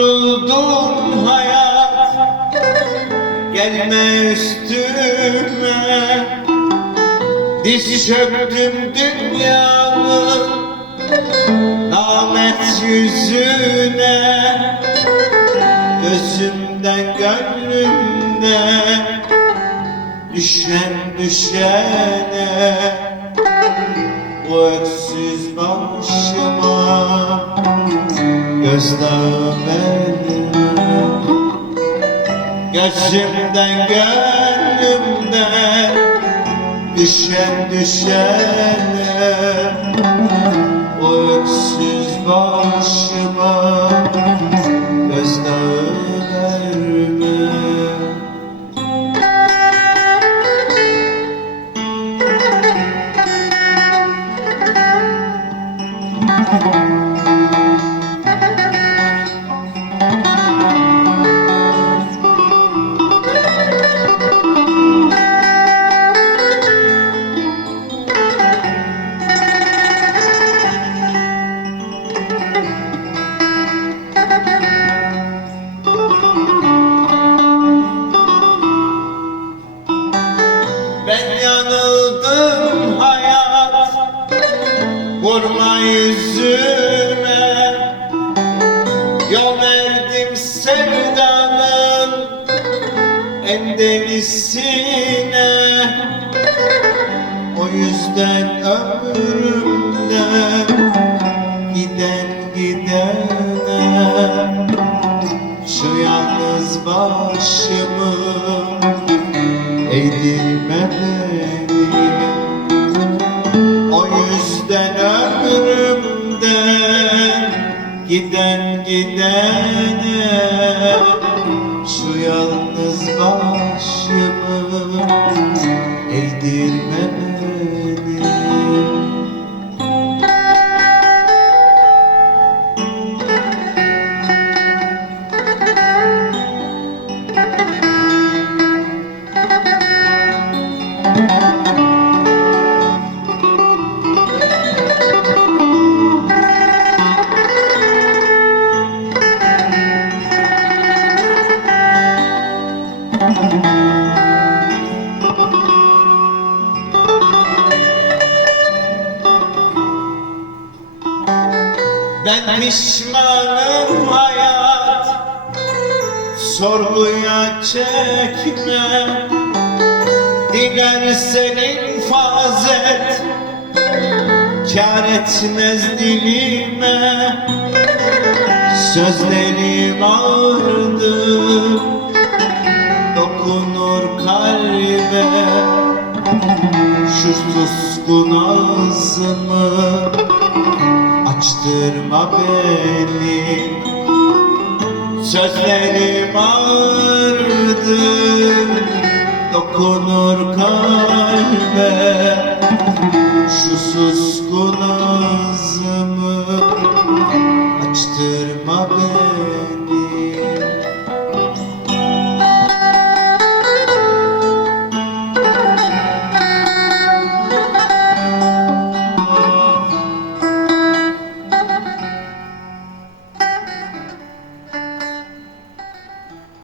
yoruldum hayat Gelme üstüme. Diz çöktüm dünyanın Namet yüzüne. Gözümden gönlümden Düşen düşene. Bu öksüz başıma Verme Gözümden gönlümden Düşen düşene. O öksüz başıma yanıldım hayat. Vurma yüzüme Yol verdim sevdanın O yüzden ömrümden Giden gidene Şu yalnız başımı beni O yüzden ömrümden giden gidene Ben pişmanım hayat. Sorguya çekme. Dilersen infaz et Kâr etmez dilime. Sözlerim ağırdır. Dokunur kalbe. Şu suskun ağzımı Açtırma beni. Sözlerim ağırdır. Dokunur kalbe